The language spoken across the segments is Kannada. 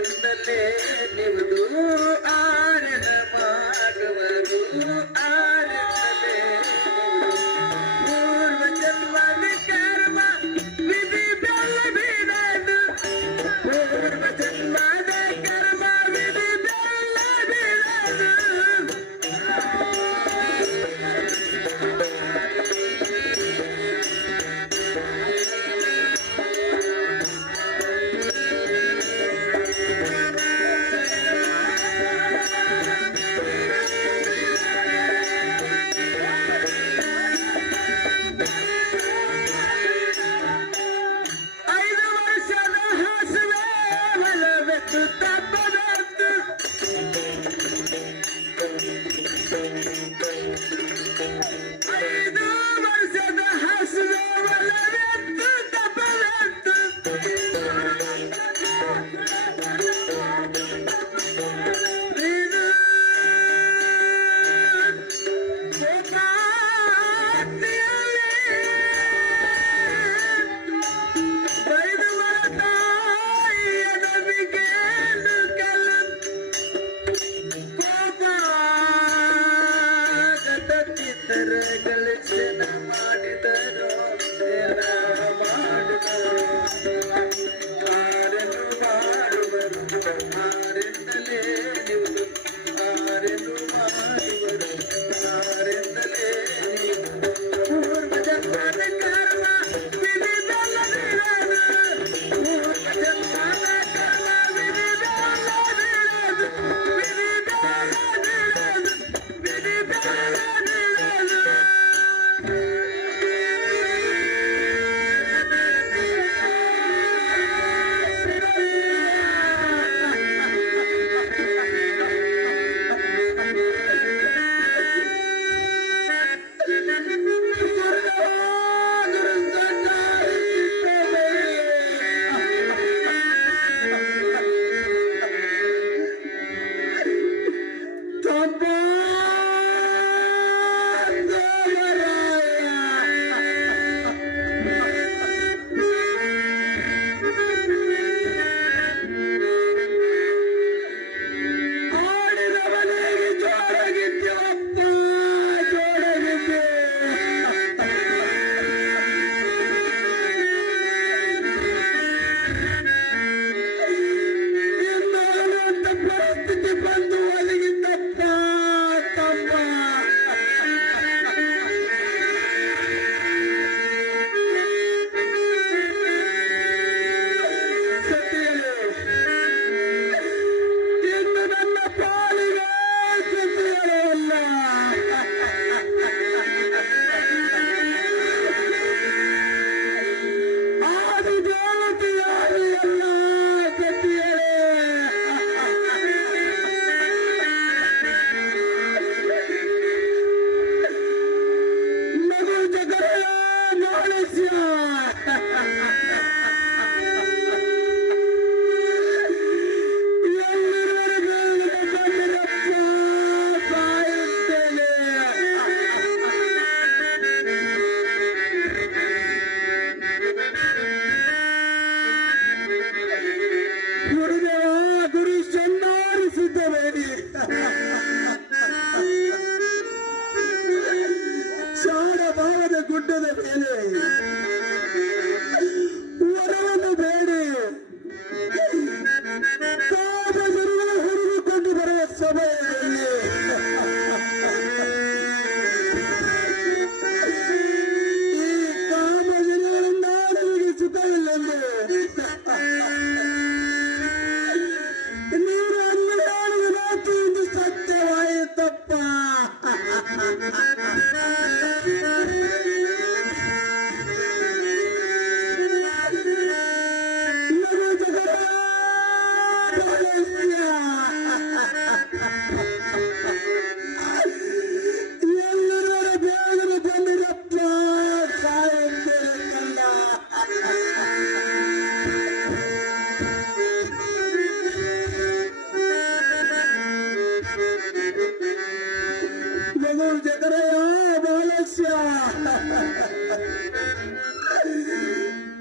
ಆರಿಂದಲೇ ನಿವುದು ಆರನ ಮಾಡುವರು ಆರಿಂದಲೇ ಪೂರ್ವ ಜನ್ಮದ ಕರ್ಮ ವಿಧಿ ಬೆಲ್ಲ ಬಿಡದು ಪೂರ್ವ ಜನ್ಮದ ಕರ್ಮ ವಿಧಿ ಬೆಲ್ಲ ಬಿಡದು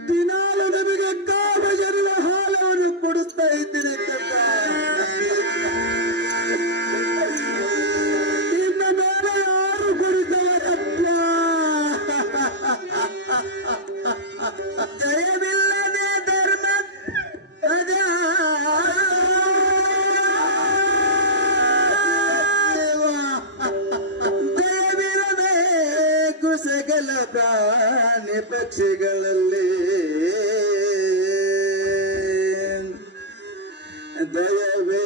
ದಿನಾಲು ನಮಗೆ ಕಾಮ ಜನರ ಹಾಲವನ್ನು ಕೊಡುತ್ತಾ ಇದ್ದೇನೆ. ಪಕ್ಷಿಗಳಲ್ಲಿ ದಯವೇ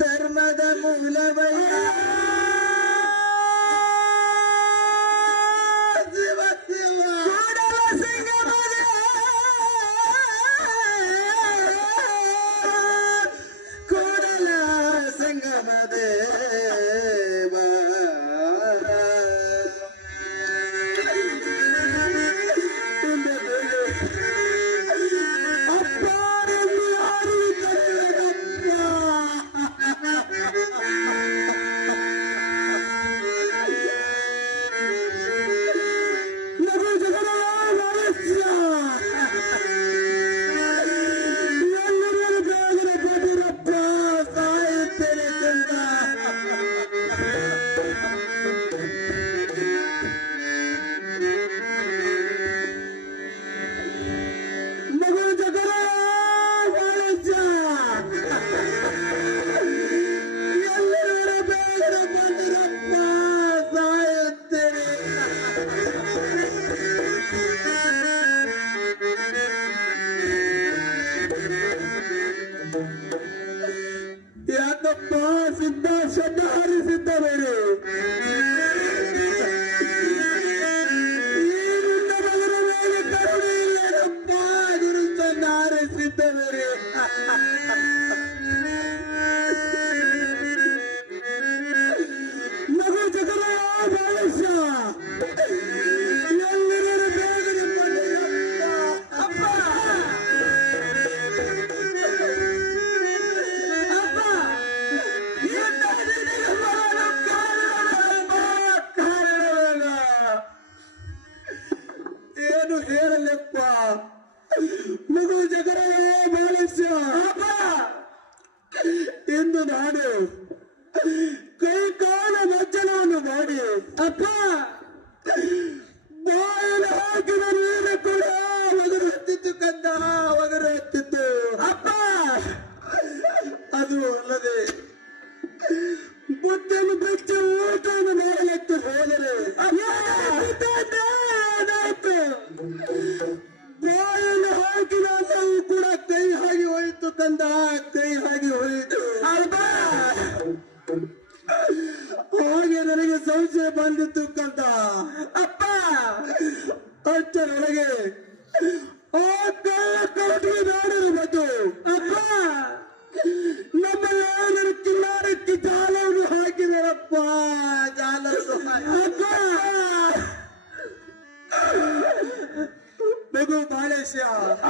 ಧರ್ಮದ ಮೂಲವಯ್ಯ ಶಿವ ಶಿವ ಕೂಡಲ ಸಂಗಮದ ಕೂಡಲ ಸಂಗಮದೇವ ಯಾಕಪ್ಪ ಸಿದ್ಧ ಶಬ್ದ ಹಾರಿಸಿದ್ದವರು ಈಗಿಂದ ಬದಲ ಮೇಲೆ ಕರುಣೆ ಇಲ್ಲರಪ್ಪ ಗುರುತನ್ನ ಹಾರಿಸಿದ್ದವರು ಮಗು ಜಗರ ಬಾಳಶ ಎಲ್ಲರೂ ಬೇಗನೆ ಅಪ್ಪ ಏನು ಹೇಳಲೆಪ್ಪ ಮಗು ಜಗರಯ್ಯ ಬಾಲಸ್ಯ ಇಂದು ನಾನು ಕೈ ಕಾಲ ಮಜ್ಜನವನ್ನು ಮಾಡಿ ಅಪ್ಪ ಬಾಯಲ್ಲಿ ಹಾಕಿದ ನೀರು ಕೂಡ ಒಗರು ಹತ್ತಿತ್ತು ಕಂದ ಒಗರು ಹತ್ತಿತ್ತು ಅಪ್ಪ ಅದು ಅಲ್ಲದೆ ಬುದ್ಧನ್ನು ಬಿಟ್ಟು ಊಟವನ್ನು ಮಾಡಲಿಕ್ಕೆ ಹೋದರೆ ಬಾಯಲ್ಲಿ ಹಾಕಿದ ನಾವು ಕೂಡ ಕೈ ಹಾಗೆ ಹೋಯಿತು ಕಂದ ಕೈ ಹಾಗೆ ಹೋಯಿತು ಹಾಗೆ ನನಗೆ ಸಂಶಯ ಬಂದಿತ್ತು ಕಂದ ಅಪ್ಪ ಅಷ್ಟರೊಳಗೆ ಆ ಕೌಟಿಗೆ ನೋಡಲು ಬಂದು ಅಪ್ಪ ನಮ್ಮ ಯಾರು ಕಿನ್ನಾರಕ್ಕೆ ಜಾಲವನ್ನು ಹಾಕಿದಾರಪ್ಪ ಜಾಲ ಅಪ್ಪ ಮಗು ಬಾಳೇಶ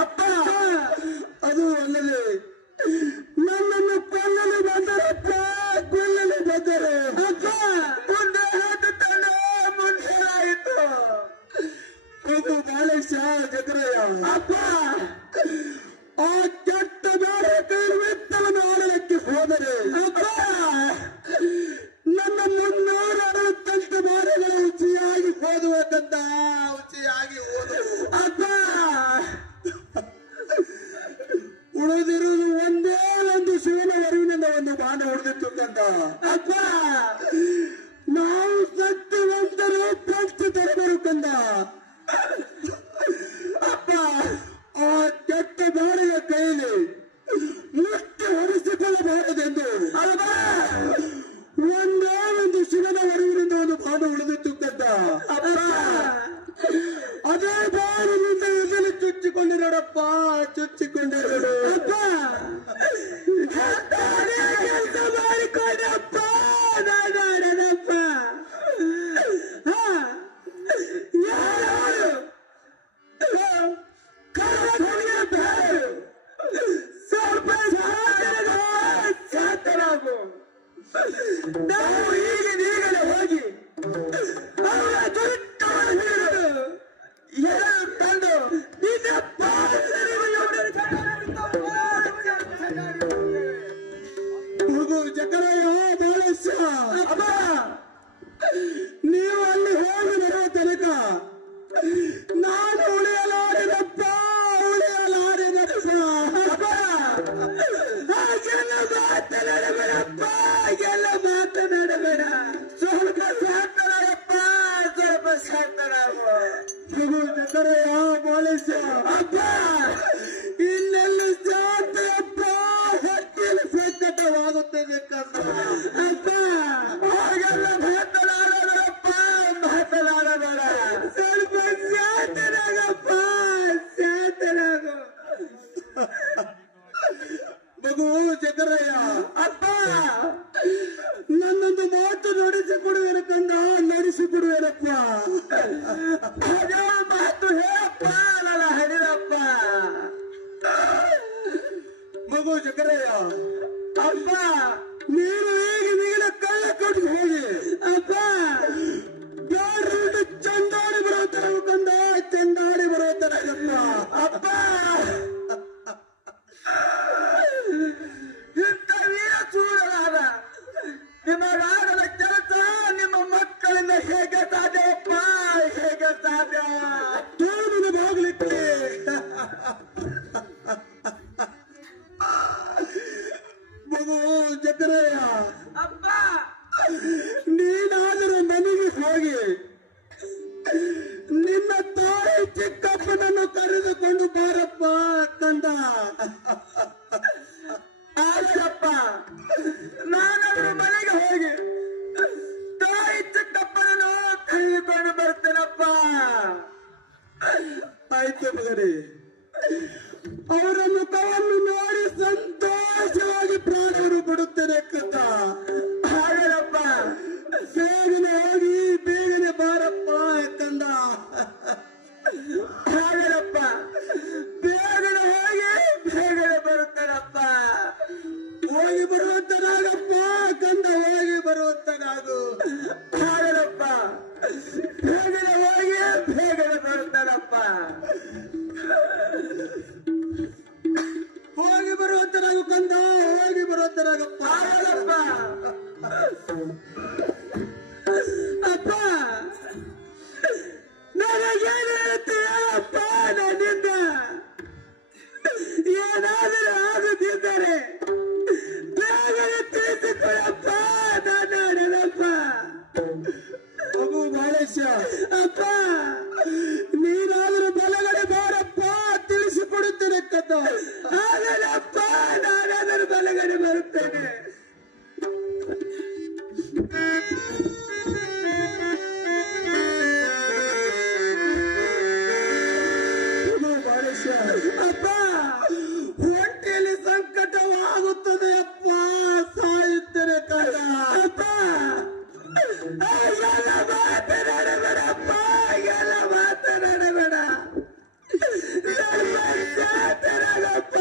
ಅಪ್ಪ ಅದು ಅಲ್ಲದೆ ನನ್ನನ್ನು ಕೊಲ್ಲಲು ಬಂದರಪ್ಪ ಕೊಲ್ಲಲು ಬಂದರು ಅಪ್ಪ ಮುಂದೆ ಹಾಕುತ್ತಾನೆ ಮುಂದೆ ಆಯಿತು ಮಗು ಬಾಳೇಶ ಜಗರಯ್ಯ ಅಪ್ಪ ಆ ಕೆಟ್ಟ ಬೇರೆ ಕೈವಿತ್ತವನ್ನು ಆಡಲಿಕ್ಕೆ ಹೋದರೆ ಅಪ್ಪ ನನ್ನ 368 ಬಾರಿಗಳು ಉಚಿಯಾಗಿ ಓದುವಕ್ಕಂತ ಉಚಿಯಾಗಿ ಓದುವು ಅಪ್ಪ ಉಳಿದಿರುವುದು ಒಂದೇ ಒಂದು ಶಿವನ ಅರಿವಿನಿಂದ ಒಂದು ಬಾಣ ಹೊಡೆದಿತ್ತು ಕಂದ ಅಪ್ಪ ನಾವು ಸತ್ಯವಂತರು ಪಂಚ ತರಬರು ಕಂದ ಅಪ್ಪ ಆ ಕೆಟ್ಟ ಬಾರಿಯ ಕೈಯಲ್ಲಿ ಮುಟ್ಟಿ ಹೊರಿಸಿಕೊಳ್ಳಬಾರದೆಂದು ಅಲ್ವಾ ಒಂದೇ ಒಂದು ಶಿವನ ಅರಿವಿನಿಂದ ಒಂದು ಬಾಣ ಉಳಿದಿತ್ತು ಕಂದ ಅಪ್ಪ ಅದೇ ಬಾರಿನಿಂದ ಎದೆಲು ಚುಚ್ಚಿಕೊಂಡಿರೋಡಪ್ಪ ಚುಚ್ಚಿಕೊಂಡಿರೋಡು ಅಪ್ಪ ಕೆಲಸ ಮಾಡಿಕೊಂಡಪ್ಪ ನಾನಪ್ಪ ಯಾರು ಸ್ವಲ್ಪ ಶಾಂತರಾಗು ನಾವು ಈಗಲೇ ಹೋಗಿ ಅವರ ತಂದು ನಿನ್ನ ಮಗು ಜಕರಯ್ಯ, ಅಪ್ಪ ನೀನು ಹೇಗೆ ನೀನ ಕಳ್ಳ ಕೊಟ್ಟು ಹೋಗಿ ಅಪ್ಪ ಯಾರು ಚಂದಾಡಿ ಬರುತ್ತಾರೆ ಕಂದ, ಚಂದಾಡಿ ಬರುತ್ತಾರೆ ಅಪ್ಪ ಇಂಥ ವೀರ ಚೂರರಾದ ನಿಮಗಾಗದ ಕೆಲಸ ನಿಮ್ಮ ಮಕ್ಕಳಿಂದ ಹೇಗೆ ಸಾಧ್ಯವಪ್ಪ, ಹೇಗೆ ಸಾಧ್ಯ? ತೋರಿನ ಬಾಗ್ಲಿಕ್ಕೆ ಮಗು ಜಕರಯ್ಯ, ಅಪ್ಪ ನೀನಾದರೂ ಮನೆಗೆ ಹೋಗಿ ನಿನ್ನ ತಾಯಿ ಚಿಕ್ಕಪ್ಪನನ್ನು ಕರೆದುಕೊಂಡು ಬಾರಪ್ಪ ಕಂದ. ಆಗಲ್ಲಪ್ಪ, ನಾನಾದ್ರೂ ಮನೆಗೆ ಹೋಗಿ ತಾಯಿ ಚಿಕ್ಕಪ್ಪನನ್ನು ಕರೆದುಕೊಂಡು ಬರ್ತೇನಪ್ಪ. ಆಯ್ತು ಮಗನೇ, ಅವರ ಮುಖವನ್ನು ನೋಡಿ ಸಂತೋಷವಾಗಿ ಪ್ರಾಣವನ್ನು ಬಿಡುತ್ತೇನೆ ಕಂದ. ಆಗಲ್ಲಪ್ಪ, ಬೇಗನೆ ಹೋಗಿ ಬೇಗನೆ ಬಾರಪ್ಪ ಕಂದ. ಆಗಲ್ಲಪ್ಪ, ಬೇಗನೆ ಹೋಗಿ ಬೇಗನೆ ಬರುತ್ತೇನಪ್ಪ. ಹೋಗಿ ಬರುವಂತನಾಗಪ್ಪ ಕಂದ, ಹೋಗಿ ಬರುವಂತನಾಗು. ಆಗಲ್ಲಪ್ಪ, ಬೇಗನೆ ಹೋಗಿ ಬೇಗನೆ ಬರುತ್ತೇನಪ್ಪ. ಹೋಗಿ ಬರುವಂತನಾಗು ಕಂದ, ಹೋಗಿ ಬರುವಂತನಾಗಪ್ಪ. ಆಗಲ್ಲಪ್ಪ. ಅಪ್ಪ ನನಗೇನು ಹೇಳ್ತೀಯಪ್ಪ? ನನ್ನಿಂದ ಏನಾದರೂ ಆಗುತ್ತಿದ್ದರೆ ಬೇಗನೆ ತಿಳಿಸಿಕೊಡಪ್ಪ, ನಾನಪ್ಪ. ಮಗು ಬಾಳೇಶ, ಅಪ್ಪ ನೀನಾದರೂ ಬಲಗಡೆ ಬಾರಪ್ಪ, ತಿಳಿಸಿಕೊಡುತ್ತೇನೆ ಕಂದ. ಆಗಲ್ಲಪ್ಪ, ನಾನಾದರೂ ಬಲಗಡೆ ಬರುತ್ತೇನೆ. ಮಗು ಬಾಳೇಶ, ಅಪ್ಪ ಹೊಟ್ಟೆಯಲ್ಲಿ ಸಂಕಟವಾಗುತ್ತದೆ ಅಪ್ಪ, ಸಾಯುತ್ತೇನೆ ಕಂದ. ಅಪ್ಪ ಎಲ್ಲ ಮಾತನಾಡಬೇಡಪ್ಪ, ಎಲ್ಲ ಮಾತನಾಡಬೇಡ. ನನ್ನ ಸಾತನಾಗಪ್ಪ,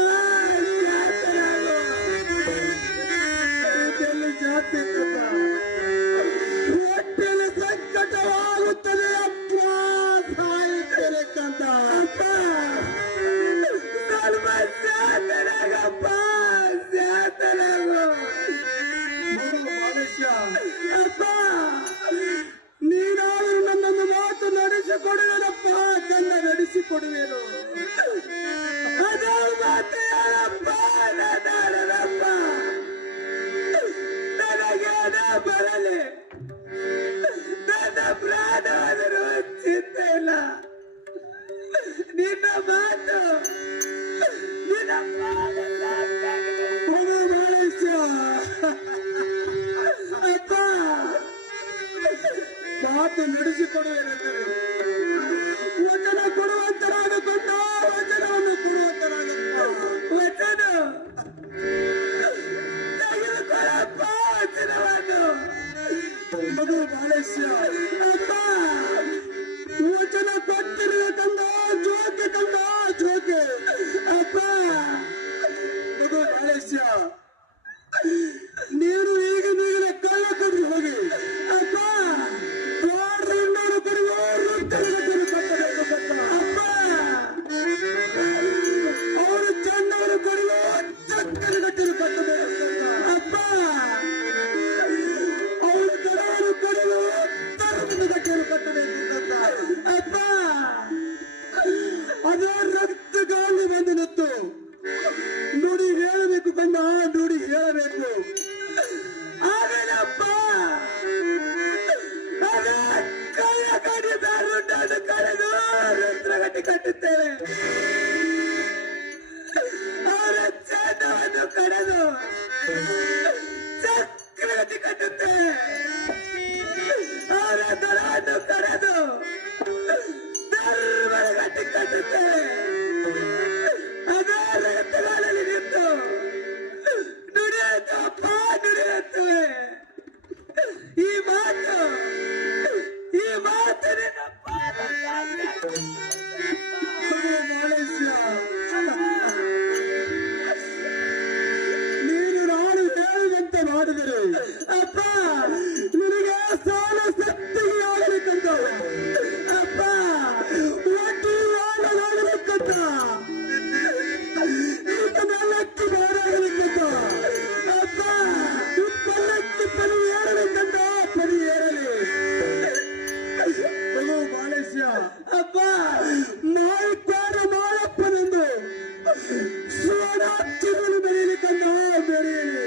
ಸ್ವರಾಜ್ಯವನ್ನು ಬೆಳೆಯಲಿ ಕಂದ ಬೆಳೆಯಲಿ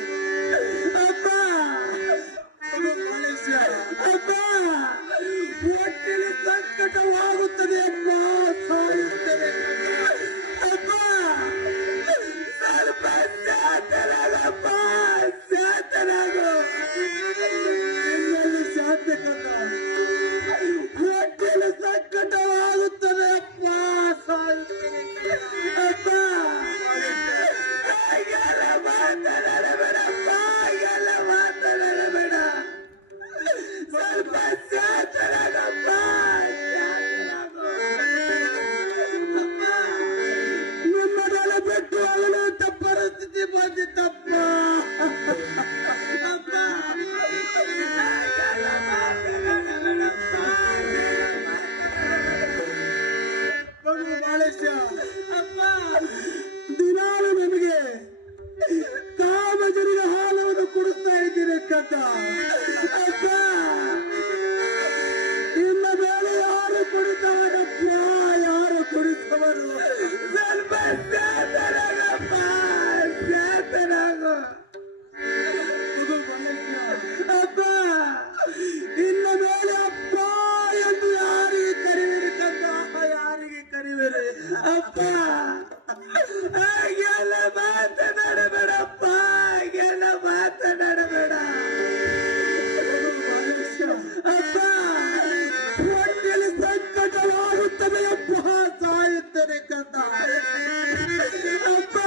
ಅಪ್ಪ ಅಪ್ಪ ಹೊಟ್ಟೆಲಿ ಸಂಕಟವಾಗುತ್ತದೆ ಅಪ್ಪ ಸಾಯುತ್ತದೆ ಅಪ್ಪ ಸ್ವಲ್ಪ ಶಾಂತರಾಗಪ್ಪ ಶಾಂತರಾಗು ನಿನ್ನಲ್ಲಿ ಶಾಂತಿ ಕಂದ ಹೊಟ್ಟೆಲಿ ಸಂಕಟವಾಗುತ್ತದೆ ಅಪ್ಪ ಸಾಯುತ್ತದೆ ಅಪ್ಪ ಎಲ್ಲ ಮಾತನಾಡಬೇಡಪ್ಪ ಎಲ್ಲ ಮಾತನಾಡಬೇಡ ಸ್ವಲ್ಪ ಶಾಂತರಾಗಪ್ಪ ನಿಮ್ಮನ್ನೆಲ್ಲ ಬಿಟ್ಟು ಹೋಗಲಂತ ಪರಿಸ್ಥಿತಿ ಬಂದಿತ್ತಪ್ಪ ಅಪ್ಪ ಎಲ್ಲ ಮಾತನಾಡಬೇಡಪ್ಪ ಬಾಳೇಶ ಅಪ್ಪ ದಿನಾಲು ನಮಗೆ ಕಾಮಜನಿಗೆ ಹಾಲವನ್ನು ಕುಡಿಸ್ತಾ ಇದ್ದೀನಿ ಕಥ ಅಪ್ಪ ಇನ್ನ ಮೇಲೆ ಯಾರು ಕುಡಿತಾರಪ್ಪ ಯಾರು ಕುಡಿಸವರು ಸ್ವಲ್ಪ ಶಾಂತರಾಗಪ್ಪ ಶಾಂತರಾಗು ಅಪ್ಪ ಇನ್ನ ಮೇಲೆ ಅಪ್ಪ ಎಂದು ಯಾರಿಗೆ ಕರಿವಿರಿ ಕಂದ ಯಾರಿಗೆ ಕರಿವಿರಿ ಅಪ್ಪ ಹಾಗೆಲ್ಲ ಮಾತನಾಡಬೇಡಪ್ಪ ಹಾಗೆಲ್ಲ ಮಾತನಾಡಬೇಡ ಅಪ್ಪ ಹೊಟ್ಟೆಲಿ ಸಂಕಟವಾಗುತ್ತದೆ ಅಪ್ಪ ಸಾಯುತ್ತದೆ ಕಂದ ಅಪ್ಪ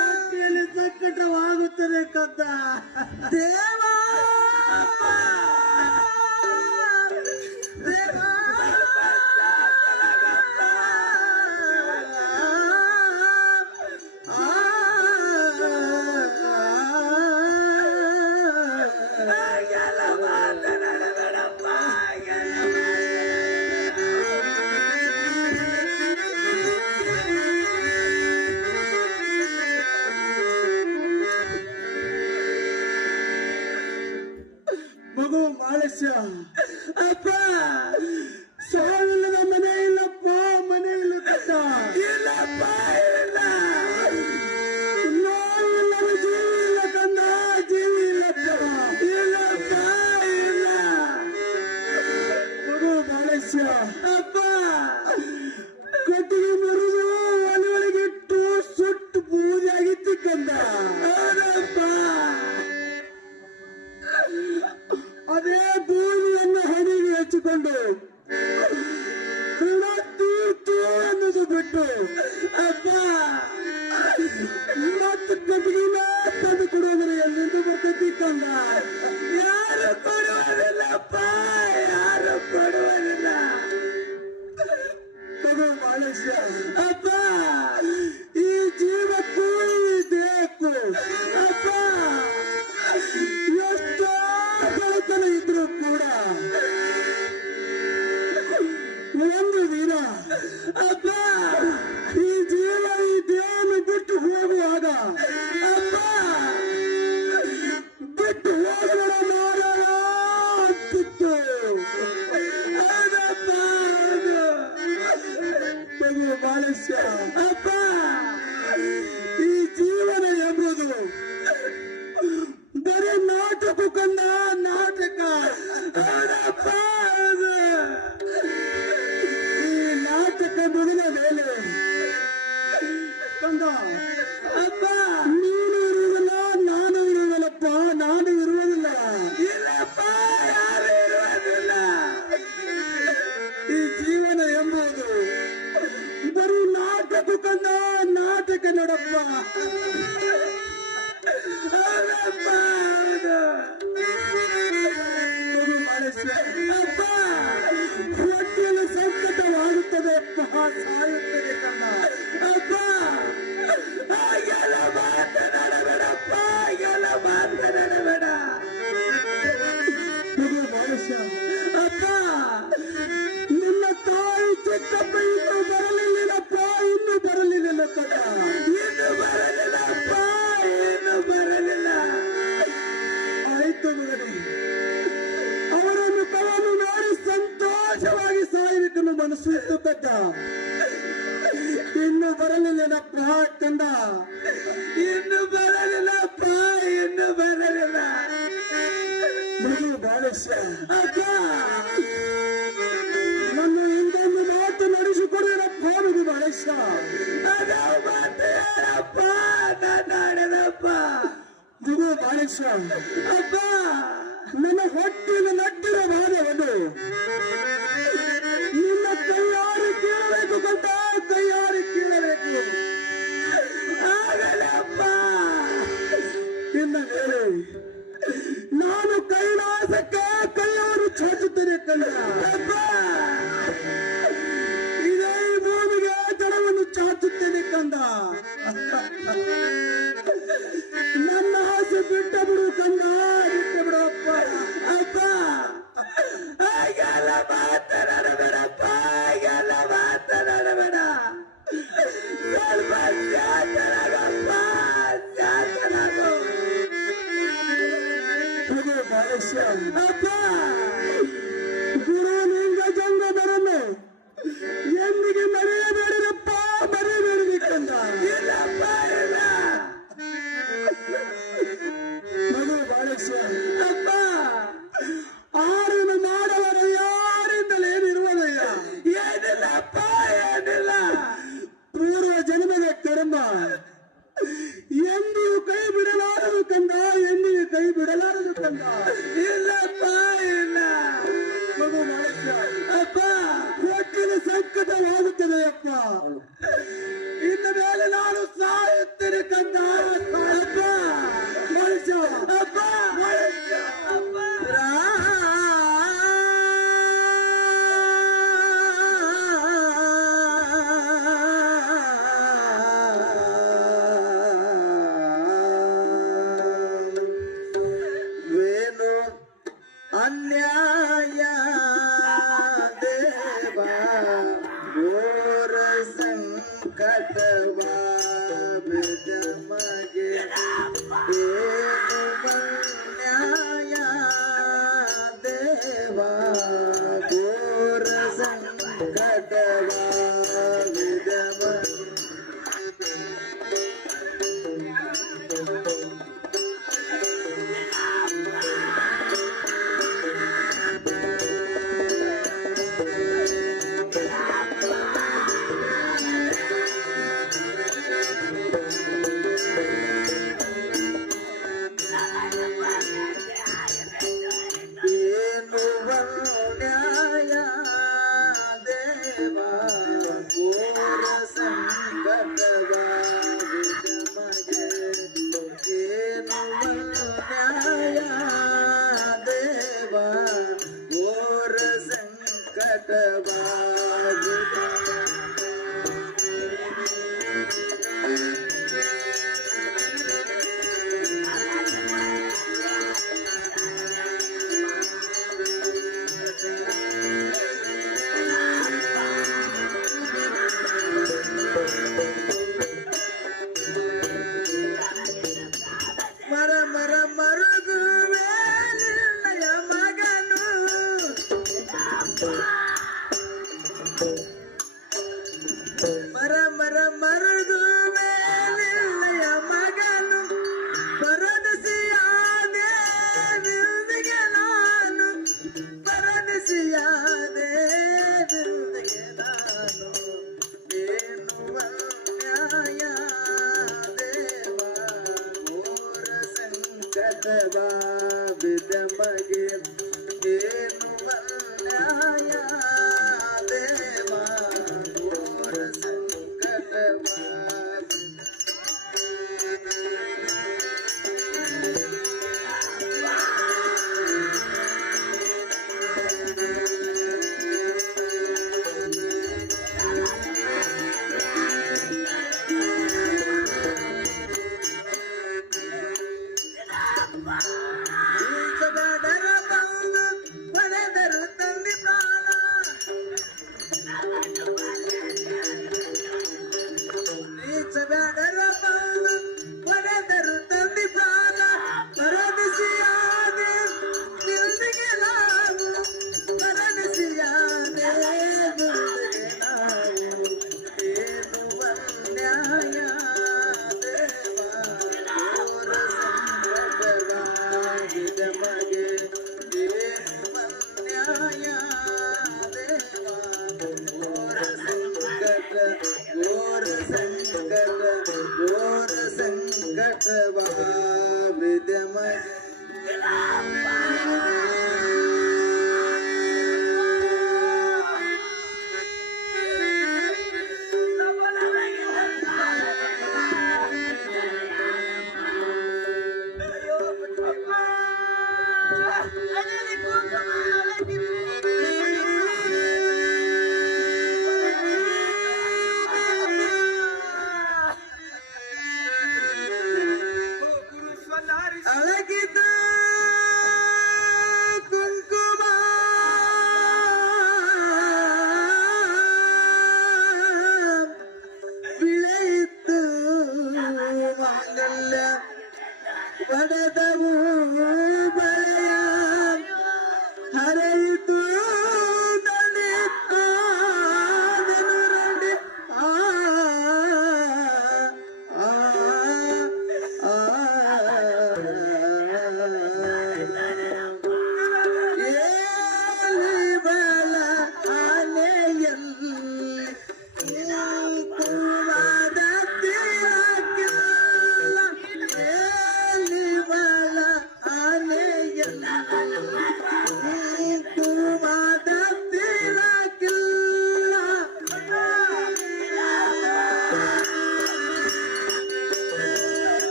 ಹೊಟ್ಟೆಯಲ್ಲಿ ಸಂಕಟವಾಗುತ್ತದೆ ಕದ್ದ ದೇವ ಮಗು ಮಾಳಸ್ಯ ಅಪ್ಪ ಸಾವಿಲ್ಲದ ಮನೆ ಇಲ್ಲಪ್ಪ ಮನೆ ಇಲ್ಲ ಕಟ್ಟ ಇಲ್ಲಪ್ಪ ಇಲ್ಲ ನೋವಿಲ್ಲದ ಜೀವಿ ಇಲ್ಲ ಕಂದ ಜೀವಿ ಇಲ್ಲಪ್ಪ ಇಲ್ಲಪ್ಪ ಇಲ್ಲ ಮಗು ಮಾಳಸ್ಯ ಅಪ್ಪ ಕಟ್ಟಿಗೆ ಮುರಿದು ಒಳಗಿಟ್ಟು ಸುಟ್ಟು ಬೂದಿ ಆಗಿತ್ತು ಕಂದ ಹೌದಪ್ಪ ಅದೇ ಭೂಮಿಯನ್ನು ಹಣಿಗೆ ಹಚ್ಚಿಕೊಂಡು ತೀರ್ತು ಅನ್ನೋದು ಬಿಟ್ಟು ಅಪ್ಪ ಮತ್ತು ಕಟ್ಟಿಗೆ ತಂದು ಕೊಡೋದ್ರೆ ಎಲ್ಲಿಂದ ಬರ್ತೈತಿ ಕಂದ ಯಾರು ಕೊಡುವುದಿಲ್ಲಪ್ಪ ಯಾರು ಕೊಡುವುದಿಲ್ಲ ಮಗು ಮಾಳೇಶ ಅಪ್ಪ ಈ ಜೀವಕ್ಕೂ ಈ ದೇಹಕ್ಕೂ ಅಪ್ಪ ಎಷ್ಟೋ ಬೆಳತನ ಇದ್ರು ಕೂಡ ಒಂದು ದಿನ ಅಪ್ಪ ಈ ಜೀವ ಈ ದೇಹವನ್ನು ಬಿಟ್ಟು ಹೋಗುವಾಗ ಅಪ್ಪ ಬಿಟ್ಟು ಹೋಗಬೇಡ ಮಾರಾಯ ಅಂತಿತ್ತು ಅದಪ್ಪ ಮಗು ಬಾಳಸ್ಯ ಅಪ್ಪ ಈ ಜೀವನ ಎಂಬುದು ಬರೀ ನಾಟಕ ಕಂದ ನಾಟಕ ಅದಪ್ಪ ಈ ನಾಟಕ ಮುಗಿದ ಮೇಲೆ ಕಂದ ಅಪ್ಪ ನೀನು ಇರುವುದಿಲ್ಲ ನಾನು ಇರುವುದಿಲ್ಲಪ್ಪ ನಾನು ಇರುವುದಿಲ್ಲ ಇಲ್ಲಪ್ಪ ಯಾರು ಇರುವುದಿಲ್ಲ ಈ ಜೀವನ ಎಂಬುದು ಬರೀ ನಾಟಕ ಕಂದ ನಾಟಕ ನೋಡಪ್ಪ ಅದಪ್ಪ ಮಗು ಮಾಳೇಶ ಸುಟ್ಟು ಕದ್ದ ಇನ್ನು ಬರಲಿಲ್ಲನಪ್ಪ ಕಂದ, ಇನ್ನು ಬರಲಿಲ್ಲಪ್ಪ, ಇನ್ನು ಬರಲಿಲ್ಲ. ಮಗು ಬಾಳೇಶ ಅಕ್ಕ ನನ್ನ ಹಿಂದೊಂದು ಮಾತು ನಡೆಸಿಕೊಡೇನಪ್ಪ ಮಗು ಬಾಳೇಶ. ಅದು ಮಾತು ಹೇಳಪ್ಪ, ನಾನು ಆಡದಪ್ಪ. ಮಗು ಬಾಳೇಶ ಅಪ್ಪ ನನ್ನ ಹೊಟ್ಟಿನ ನಟ್ಟಿನ ವಾದವನ್ನು ನಿನ್ನ ಕೈಯಾರು ಕೇಳಬೇಕು ಕಂದ, ಕೈಯಾರು ಕೇಳಬೇಕು. ಆಗಲಪ್ಪ. ಇನ್ನ ಮೇಲೆ ನಾನು ಕೈಲಾಸಕ್ಕೆ ಕೈಯಾರು ಚಾಚುತ್ತೇನೆ ಕಂದ. ಅಪ್ಪ ಇದೇ ಭೂಮಿಗೆ ಜಡವನ್ನು ಚಾಚುತ್ತೇನೆ ಕಂದ. ನನ್ನ ಆಸೆ ಬಿಟ್ಟ ಬಿಡು ಕಂದ, ಬಿಟ್ಟ ಬಿಡು ಅಪ್ಪ. ಅಪ್ಪ ಹಾಗೆಲ್ಲ ಮಾತನಾಡಬೇಡಪ್ಪ, ಹಾಗೆಲ್ಲ ಮಾತನಾಡಬೇಡ. ಸ್ವಲ್ಪ ಶಾಂತನಾಗಪ್ಪ, ಶಾಂತನಾಗು. ಮಗು ಬಾಳೇಶ ಅಪ್ಪ ಗುರು ಲಿಂಗ ಜಂಗಮರನ್ನು ಎಂದಿಗೆ ಮರೆಯಬೇಡಿರಪ್ಪ, ಮರೆಯಬೇಡಿರಿ ಕಂದ. ಇಲ್ಲಪ್ಪ ಇಲ್ಲ. ಮಗು ಬಾಳೇಶ ಅಪ್ಪ ಆರನ್ನು ಮಾಡುವರ ಯಾರಿಂದಲೇ ಇರುವುದಯ್ಯ. ಏನಿಲ್ಲಪ್ಪ, ಏನಿಲ್ಲ. ಪೂರ್ವ ಜನ್ಮದ ಕರ್ಮ ಎಂದಿಯೂ ಕೈ ಬಿಡಲಾರದು ಕಂದ, ಎಂದಿಯೂ ಕೈ ಬಿಡಲಾರದು ಕಂದ. ಇಲ್ಲಪ್ಪ ಇಲ್ಲ. ಮಗು ಬಾಳೇಶ ಅಪ್ಪ ಹೊಟ್ಟಿನ ಸಂಕಟವಾಗುತ್ತದೆಯಪ್ಪ. ಇನ್ನ ಮೇಲೆ ನಾನು ಸಾಯುತ್ತೇನೆ ಕಂದ, ಸಾಯಪ್ಪ. ಬಾಳೇಶ ಅಪ್ಪ ಅಪ್ಪ ವೇಣು ಅನ್ಯಾಯ ದೇವ ಘೋರ ಸಂಕಟವ ಬಿದ ಮಗೆ ವೇಣು ಅನ್ಯಾಯ ದೇವ ಘೋರ ಸಂಕಟವ ಬಿದ ಮಗೆ ಏನು ನ್ಯಾಯ ದೇವ ಘೋರ ಸಂಕಟವ ಮಗೆ ಏನು ನ್ಯಾಯ ದೇವ ಘೋರ ಸಂಕಟವ ಮರ ಮರ ಮರುಗುವೆ ನಿನ್ನಯ ಮಗನು ಮರ ಮರ ಮರುಗುವೆ ನಿನ್ನಯ ಮಗನು ಪರದಸಿಯಾದೆ ನಿಲ್ದಿಗೆ ನಾನು ಪರದಸಿಯಾದೆ ನಿಲ್ದಿಗೆ ನಾನು ಏನು ನ್ಯಾಯ ದೇವ ಘೋರ ಸಂಕಟವ ಬಿದ ಮಗೆ ಏನು ನ್ಯಾಯ ದೇವ ಘೋರ ಸಂಕಟವ ಈಗ ಬಡರ ಬಂದು ಪಡೆದರು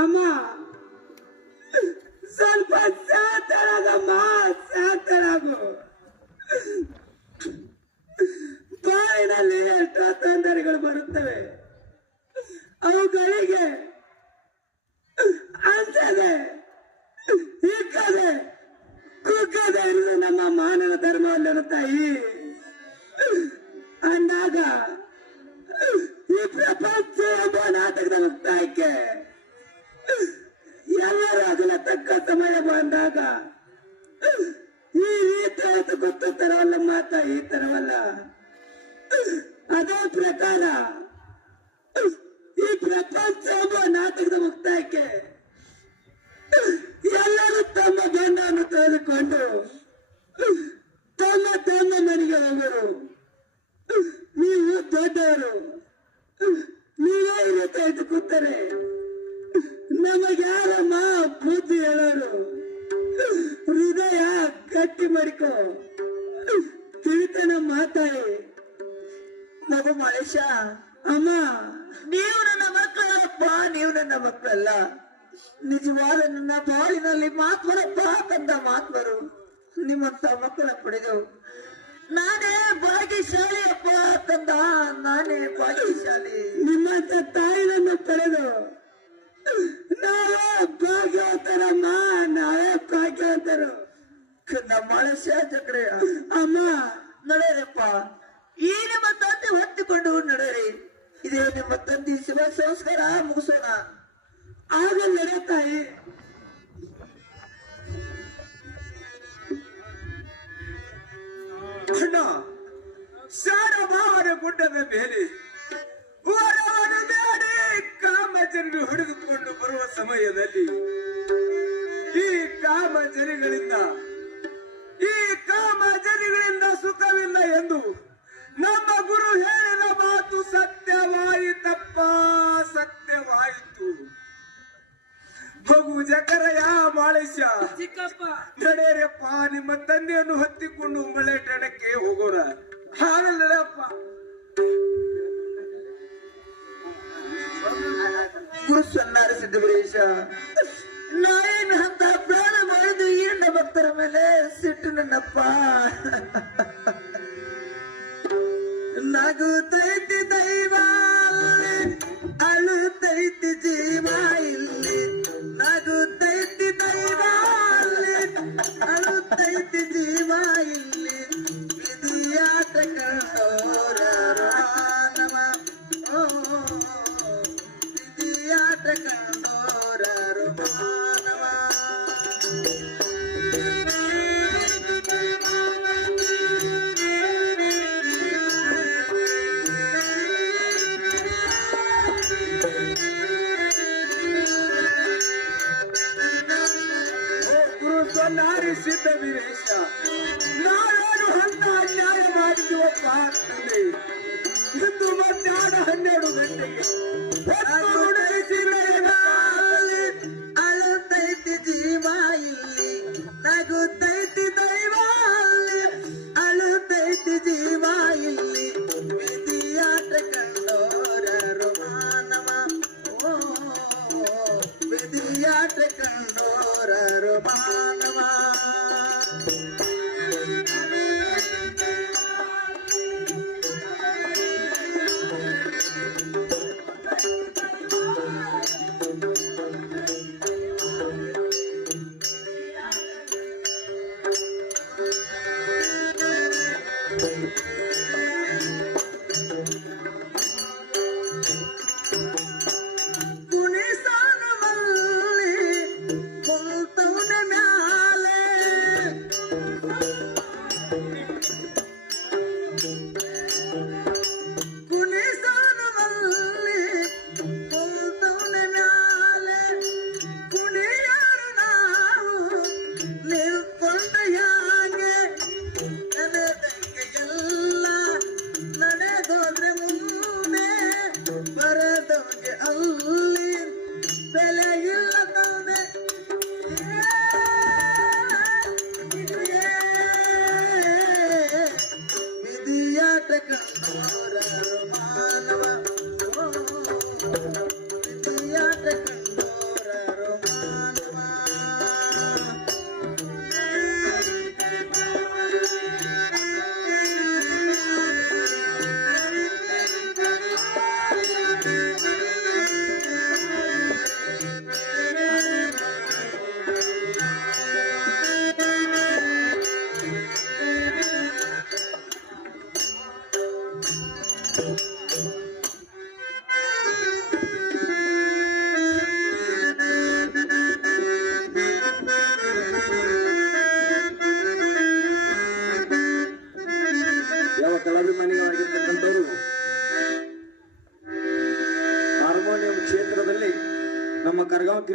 ಅಮ್ಮ ಸ್ವಲ್ಪ ಶಾಂತರಾಗಮ್ಮ, ಶಾಂತರಾಗು. ಬಾಯಿನಲ್ಲಿ ಎಷ್ಟೋ ತೊಂದರೆಗಳು ಬರುತ್ತವೆ, ಅವುಗಳಿಗೆ ಅನ್ಸದೆ ಇಕ್ಕದೆ ಕುಕ್ಕದೆ ಇರುವುದು ನಮ್ಮ ಮಾನವ ಧರ್ಮವಲ್ಲನು ತಾಯಿ. ಅಂದಾಗ ಈ ಪ್ರಪಂಚ ಎಂಬ ನಾಟಕದ ಮುಕ್ತಾಯಕ್ಕೆ ಎಲ್ಲರೂ ಅದನ್ನ ತಕ್ಕ ಸಮಯ ಬಂದಾಗ ಈ ತರ ಗೊತ್ತರವಲ್ಲ ಮಾತ ಈ ತರವಲ್ಲ. ಅದೇ ಪ್ರಕಾರ ಈ ಪ್ರಪಂಚ ಎಂಬ ನಾಟಕದ ಮುಕ್ತಾಯಕ್ಕೆ ಎಲ್ಲರೂ ತಮ್ಮ ಗಂಡನ್ನು ತೆಗೆದುಕೊಂಡು ತಮ್ಮ ತಮ್ಮ ಮನೆಗೆ ಹೋಗರು. ನೀವು ದೊಡ್ಡವರು, ನೀವೇ ಇರುತ್ತೆ ಅಂತ ಕೂತಾರೆ. ನಮಗೆ ಯಾರಮ್ಮ ಬುದ್ಧಿ ಹೇಳೋರು? ಹೃದಯ ಗಟ್ಟಿ ಮಾಡಿಕೋ, ತಿಳಿತನ ಮಾತಾಡಿ. ಮಗು ಮಹೇಶ, ಅಮ್ಮ ನೀವು ನನ್ನ ಮಕ್ಕಳಪ್ಪ, ನೀವು ನನ್ನ ಮಕ್ಕಳಲ್ಲ. ನಿಜವಾದ ನನ್ನ ಬಾಳಿನಲ್ಲಿ ಮಾತ್ವರಪ್ಪ ಕಂದ ಮಾತ್ವರು. ನಿಮ್ಮಂತ ಮಕ್ಕಳ ಪಡೆದು ನಾನೇ ಭಾಗ್ಯಶಾಲಿಯಪ್ಪ ಕಂದ, ನಾನೇ ಭಾಗ್ಯಶಾಲಿ. ನಿಮ್ಮಂತ ತಾಯಿಯನ್ನು ಪಡೆದು ನಾವೇ ಭಾಗ್ಯವಂತರಮ್ಮ, ನಾವೇ ಭಾಗ್ಯವಂತರು. ನಮ್ಮ ಶೇಷಕಡೆಯ ಅಮ್ಮ ನಡೆಯಪ್ಪ. ಈ ನಿಮ್ಮ ತಂದೆ ಹೊತ್ತಿಕೊಂಡು ನಡೆಯಿರಿ. ಇದೇ ನಿಮ್ಮ ತಂದೆ ಶಿವ ಸಂಸ್ಕಾರ ಮುಗಿಸೋಣ. ಆಗ ನಡೆ ತಾಯಿ. ಅಣ್ಣ, ಸಾರಭಾವನ ಗುಡ್ಡದ ಮೇಲೆ ವರವನ ಮೇಲೆ ಕಾಮಜನರು ಹಿಡಿದುಕೊಂಡು ಬರುವ ಸಮಯದಲ್ಲಿ ಈ ಕಾಮಜನಿಗಳಿಂದ ಸುಖವಿಲ್ಲ ಎಂದು ನಮ್ಮ ಗುರು ಹೇಳಿದ ಮಾತು ಸತ್ಯವಾಯಿತಪ್ಪ, ಸತ್ಯವಾಯಿತು. ಭಗು ಜಕರಯ ಮಾಳೇಶ ಚಿಕ್ಕಪ್ಪ ನಡೆಯರಪ್ಪ, ನಿಮ್ಮ ತಂದೆಯನ್ನು ಹೊತ್ತಿಕೊಂಡು ಮಳೆಟಡಕ್ಕೆ ಹೋಗೋಣ. ಹಾಗಲ್ಲಪ್ಪ. ಗುರು ಸನ್ನಾರ ಸಿದ್ದವರೇಶ, ನಾನೇನು ಅಂತ ಪ್ರಾಣ ಮಾಡಿದ್ದು ಈರಣ್ಣ ಭಕ್ತರ ಮೇಲೆ ಸಿಟ್ಟು ನನ್ನಪ್ಪ. ನಗುತ್ತೈತಿ ದೈವ ಅಳುತ್ತೈತಿ ಜೀವ ಇಲ್ಲಿ. ನಗುತ್ತೈತಿ ದೈವ ಅಳುತ್ತೈತಿ ಜೀವ ಇಲ್ಲಿ. ವಿಧಿಯಾಟ ಕಂಡೋರ ಮಾನವ, ಓ ವಿಧಿಯಾಟ ಕಂಡೋರ ಮಾನವ. ಗುರು ಸನ್ನಾರಿ ಸಿದ್ಧ ವೀರೇಶ, ನಾವೇನು ಅಂತ ಅನ್ಯಾಯ ಮಾಡಿದ್ವಪ್ಪ ತಂದೆ. ಇಂದು ಮಧ್ಯಾಹ್ನ 12 ಗಂಟೆಗೆ ಅಳುತ್ತೈತಿ ಜೀವ ಇಲ್ಲಿ. ನಗುತ್ತೈತಿ ದೈವ ಅಳುತ್ತೈತಿ ಜೀವ ಇಲ್ಲಿ. ವಿಧಿಯಾಟ ಕಂಡೋರ ಮಾನವ, ಓ ವಿಧಿಯಾಟ ಕಂಡೋರ ಮಾನವ. ಕುಣಿಸಾನವಲ್ಲಿ ಕುಂತವನ ಮ್ಯಾಲೆ ಕುಣಿಸಾನವಲ್ಲಿ ಕುಂತವನ ಮ್ಯಾಲೆ ಕುಣಿಯಾರು ನಾವು ನಿಲ್ಕೊಂಡ ಹ್ಯಾಂಗೆ. ನಡೆದಂಗೆ ಎಲ್ಲ ನಡೆದೋದ್ರೆ ಮುಂದೆ ಬರದೋಗೆ ಅಲ್ಲಿ ಬೆಲೆ ಇಲ್ಲ ತಂದೆ. ವಿಧಿಯಾಟ ಕಂಡೋರ ಮಾನವ, ಓ ವಿಧಿಯಾಟ ಕಂಡೋರ ಮಾನವ. ಯಾವ ಕಲಾಭಿಮಾನಿಗಳಾಗಿರ್ತಕ್ಕಂಥವ್ರು ಹಾರ್ಮೋನಿಯಂ ಕ್ಷೇತ್ರದಲ್ಲಿ ನಮ್ಮ ಕರಗಾಂವ್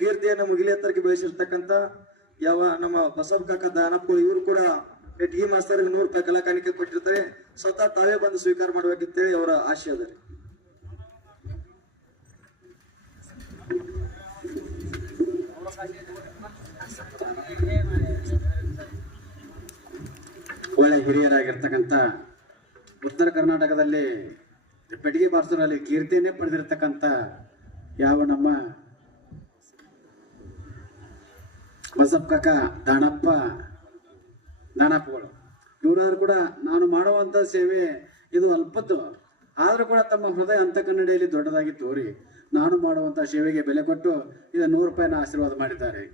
ಕೀರ್ತಿಯನ್ನು ಮುಗಿಲೆತ್ತರಕ್ಕೆ ಬೆಳೆಸಿರ್ತಕ್ಕಂಥ ಯಾವ ನಮ್ಮ ಬಸವ ಕಾಕ ದಾನಪ್ಪ ಇವರು ಕೂಡ ಪೆಟ್ಗಿ ಮಾಸ್ತರ್ 100 ರೂಪಾಯಿ ಕಲಾ ಕಾಣಿಕೆ ಕೊಟ್ಟಿರ್ತಾರೆ. ಸ್ವತಃ ತಾವೇ ಬಂದು ಸ್ವೀಕಾರ ಮಾಡ್ಬೇಕಂತೇಳಿ ಅವರ ಆಶೆ ಅದ. ಒಳ್ಳೆ ಹಿರಿಯರಾಗಿರ್ತಕ್ಕಂಥ ಉತ್ತರ ಕರ್ನಾಟಕದಲ್ಲಿ ಪೆಟ್ಟಿಗೆ ಬಾರಿಸೋರಲ್ಲಿ ಕೀರ್ತಿಯನ್ನೇ ಪಡೆದಿರ್ತಕ್ಕಂಥ ಯಾವ ನಮ್ಮ ಬಸಪ್ಪ ಕಾಕ ದಾನಪ್ಪಗಳು ಇವರಾದ್ರು ಕೂಡ ನಾನು ಮಾಡುವಂಥ ಸೇವೆ ಇದು ಅಲ್ಪದ್ದು, ಆದರೂ ಕೂಡ ತಮ್ಮ ಹೃದಯ ಅಂತಕನ್ನಡಿಯಲ್ಲಿ ದೊಡ್ಡದಾಗಿ ತೋರಿ ನಾನು ಮಾಡುವಂಥ ಸೇವೆಗೆ ಬೆಲೆ ಕೊಟ್ಟು ಇದು 100 ರೂಪಾಯಿನ ಆಶೀರ್ವಾದ ಮಾಡಿದ್ದಾರೆ.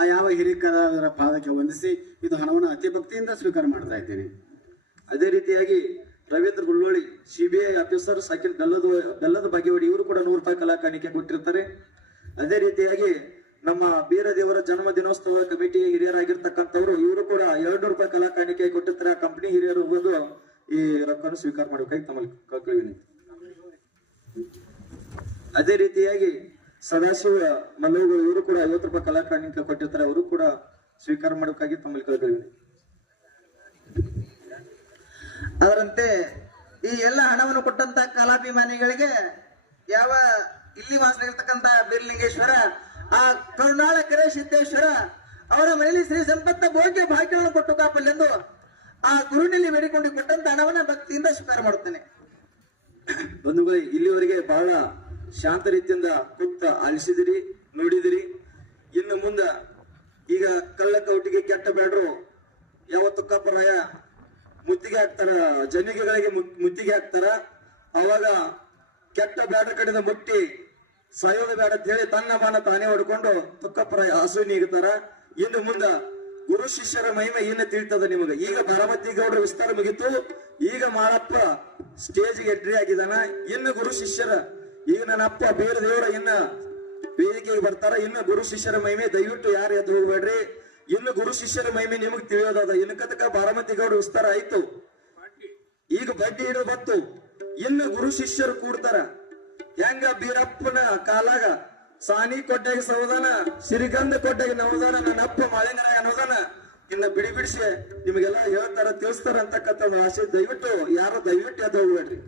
ಆ ಯಾವ ಹಿರಿಕರ ಪಾದಕ್ಕೆ ವಂದಿಸಿ ಇದು ಹಣವನ್ನು ಅತಿ ಭಕ್ತಿಯಿಂದ ಸ್ವೀಕಾರ ಮಾಡ್ತಾ ಇದ್ದೀನಿ. ಅದೇ ರೀತಿಯಾಗಿ ರವೀಂದ್ರ ಹುಳ್ಳೋಳಿ ಸಿಬಿಐ ಆಫೀಸರ್ ಸಾಕಿನ್ ಬೆಲ್ಲದ ಬಾಗೇವಾಡಿ ಇವರು ಕೂಡ 100 ರೂಪಾಯಿ ಕಲಾ ಕಾಣಿಕೆ ಕೊಟ್ಟಿರ್ತಾರೆ. ಅದೇ ರೀತಿಯಾಗಿ ನಮ್ಮ ಬೀರದೇವರ ಜನ್ಮ ದಿನೋತ್ಸವ ಕಮಿಟಿ ಹಿರಿಯರಾಗಿರ್ತಕ್ಕಂಥವ್ರು ಇವರು ಕೂಡ 200 ರೂಪಾಯಿ ಕಲಾ ಕಾಣಿಕೆ ಕೊಟ್ಟಿರ್ತಾರೆ. ಆ ಕಂಪನಿ ಹಿರಿಯರು ಬಂದು ಈ ರೊಕ್ಕವನ್ನು ಸ್ವೀಕಾರ ಮಾಡಬೇಕಾಗಿ ತಮ್ಮಲ್ಲಿ ಕೇಳ್ಕೊಳ್ತೀನಿ. ಅದೇ ರೀತಿಯಾಗಿ ಸದಾಶಿವ ಮಲ್ಲೋಗಳು ಇವರು ಕೂಡ 50 ರೂಪಾಯಿ ಕಲಾ ಕಾಣಿಕೆ ಕೊಟ್ಟಿರ್ತಾರೆ. ಅವರು ಕೂಡ ಸ್ವೀಕಾರ ಮಾಡಬೇಕಾಗಿ ತಮ್ಮಲ್ಲಿ ಕೇಳ್ಕೊಳ್ತೀನಿ. ಅದರಂತೆ ಈ ಎಲ್ಲ ಹಣವನ್ನು ಕೊಟ್ಟಂತ ಕಲಾಭಿಮಾನಿಗಳಿಗೆ ಯಾವ ಇಲ್ಲಿ ವಾಸವಾಗಿರ್ತಕ್ಕಂತ ಬೀರಲಿಂಗೇಶ್ವರ ಆ ಕರುಣಾಳ ಕೆರೆ ಸಿದ್ದೇಶ್ವರ ಅವರ ಮನೆಯಲ್ಲಿ ಶ್ರೀ ಸಂಪತ್ತ ಭೋಗ್ಯ ಭಾಗ್ಯವನ್ನು ಕೊಟ್ಟು ಕಾಪಲ್ಲೆಂದು ಆ ಗುರುನಲ್ಲಿ ಬೇಡಿಕೊಂಡು ಕೊಟ್ಟಂತ ಹಣವನ್ನ ಭಕ್ತಿಯಿಂದ ಸ್ವೀಕಾರ ಮಾಡುತ್ತೇನೆ. ಬಂಧುಗಳೇ, ಇಲ್ಲಿವರೆಗೆ ಬಹಳ ಶಾಂತ ರೀತಿಯಿಂದ ಕೂತ ಆಲಿಸಿದಿರಿ, ನೋಡಿದಿರಿ. ಇನ್ನು ಮುಂದ ಈಗ ಕಳ್ಳ ಕೌಟಿಗೆ ಕೆಟ್ಟ ಬ್ಯಾಡ್ರು ಯಾವ ತುಕ್ಕಪ್ಪರಾಯ ಮುತ್ತಿಗೆ ಹಾಕ್ತಾರ, ಜನಿಗೆಗಳಿಗೆ ಮುತ್ತಿಗೆ ಹಾಕ್ತಾರ. ಅವಾಗ ಕೆಟ್ಟ ಬ್ಯಾಡ್ರ ಕಡೆದ ಮುಟ್ಟಿ ಸಾಯೋದ ಬೇಡ ಅಂತ ಹೇಳಿ ತನ್ನ ಬಾನ ತಾನೇ ಹೊಡ್ಕೊಂಡು ತುಕ್ಕಪ್ಪರಾಯ ಹಸು ನೀಗುತ್ತಾರ. ಇನ್ನು ಮುಂದ ಗುರು ಶಿಷ್ಯರ ಮಹಿಮೆ ಇನ್ನು ತಿಳಿತದ ನಿಮಗೆ. ಈಗ ಬಾರಾಮತಿ ಗೌಡ್ರ ವಿಸ್ತಾರ ಮುಗಿತು. ಈಗ ಮಾಳಪ್ಪ ಸ್ಟೇಜ್ಗೆ ಎಂಟ್ರಿ ಆಗಿದಾನ. ಇನ್ನು ಗುರು ಶಿಷ್ಯರ ಈಗ ನನ್ನ ಅಪ್ಪ ಬೇರೆ ದೇವರ ಇನ್ನ ವೇದಿಕೆಗೆ ಬರ್ತಾರ. ಇನ್ನು ಗುರು ಶಿಷ್ಯರ ಮಹಿಮೆ ದಯವಿಟ್ಟು ಯಾರು ಎದ್ದು ಹೋಗ್ಬೇಡ್ರಿ. ಇನ್ನು ಗುರು ಶಿಷ್ಯರ ಮಹಿಮೆ ನಿಮಗ್ ತಿಳಿಯೋದದ. ಇನ್ನು ಕತಕ ಬಾರಾಮತಿ ಗೌಡ್ರ ವಿಸ್ತಾರ ಆಯ್ತು. ಈಗ ಬಡ್ಡಿ ಹಿಡಿದು ಬತ್ತು. ಇನ್ನು ಗುರು ಶಿಷ್ಯರು ಕೂಡ್ತಾರ. ಹೆಂಗ ಬೀರಪ್ಪನ ಕಾಲಾಗ ಸಾನಿ ಕೊಡ್ಡಾಗ ಸವದಾನ, ಸಿರಿಗಂಧ ಕೊಡ್ಡಾಗ ನವದಾನ, ನನ್ನ ಅಪ್ಪ ಮಾಳಿಂಗರಾಯ ಅನ್ನೋದಾನ. ಇನ್ನ ಬಿಡಿಸಿ ನಿಮಗೆಲ್ಲ ಹೇಳ್ತಾರ, ತಿಳಿಸ್ತಾರ ಅಂತಕ್ಕಂಥದ್ದು ಆಸೆ. ದಯವಿಟ್ಟು ಯಾರು ದಯವಿಟ್ಟು ಎದ್ದು ಹೋಗ್ಬೇಡ್ರಿ.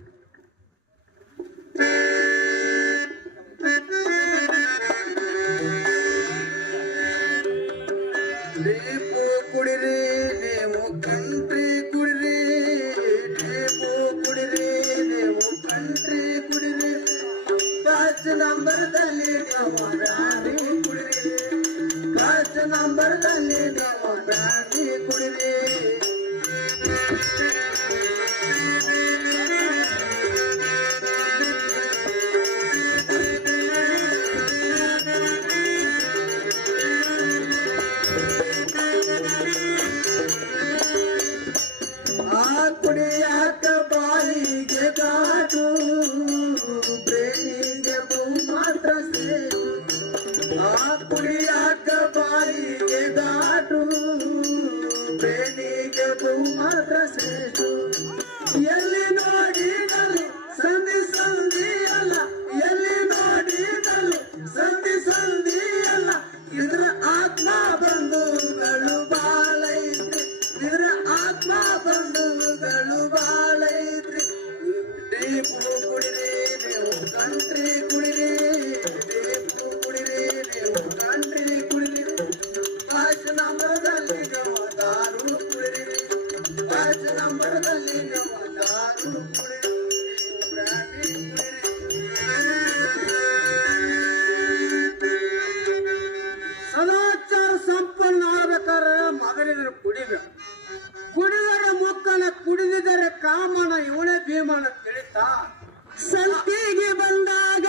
ಡೀಪು ಕುಡಿರಿ ನೀವು ಕಂಟ್ರಿ ಕುಡಿರಿ, ಡೀಪು ಕುಡಿರಿ ನೀವು ಕಂಟ್ರಿ ಕುಡಿರಿ, 5 ನಂಬರ್ದಲ್ಲಿ ನೀವು ಬ್ರಾಂಡಿ ಕುಡಿರಿ, 5 ನಂಬರ್ದಲ್ಲಿ ನೀವು ಬ್ರಾಂಡಿ ಕುಡಿರಿ. ಕುಡಿಯಾಕ ಬಾಯಿಗೆ ಗಾಟು, ಪ್ರೇಮಿಗೆ ಬಹು ಮಾತ್ರ ಸೇರು. ಆ ಕುಡಿಯಾಕ ಬಾಯಿಗೆ ಗಾಟು, ಪ್ರೇಮಿಗೆ ಬಹು ಮಾತ್ರ ಸೇರು. ಎಲ್ಲಿ ನೋಡಿದರು ಸಂಧಿ ಸಂಧಿ ಅಲ್ಲ, ಎಲ್ಲಿ ನೋಡಿದರು ಸಂಧಿ ಸಂಧಿ ಅಲ್ಲ. ಇದ್ರ ಆತ್ಮ ಬಂಧುಗಳು ಬಾಳೈತ್ರಿ, ಇದ್ರ ಆತ್ಮ ಬಂಧುಗಳು ಬಾಳೈತ್ರಿ. ಡೀಪು ಕುಡಿರಿ ನೀವು ಕಂಟ್ರಿ ಕುಡಿರಿ, ಡೀಪು ಕುಡಿರಿ ನೀವು ಕಂಟ್ರಿ ಕುಡಿರಿ, 5 ನಂಬರದಲ್ಲಿ ನೀವು ದಾರು ಕುಡಿರಿ, 5 ನಂಬರದಲ್ಲಿ ನೀವು ದಾರು ಕುಡಿರಿ, ಬ್ರಾಂಡಿ ಸದಾಚಾರ ಸಂಪನ್ನ ಆಗ್ಬೇಕಾದ್ರೆ ಮೊದಲಿದ್ರು ಕುಡಿಬೇಕು. ಕುಡಿದರೆ ಮುಕ್ಕನ, ಕುಡಿದಿದರೆ ಕಾಮನ, ಇವನೇ ಭೀಮನ ತಿಳಿತಾ. ಸಂತಿಗೆ ಬಂದಾಗ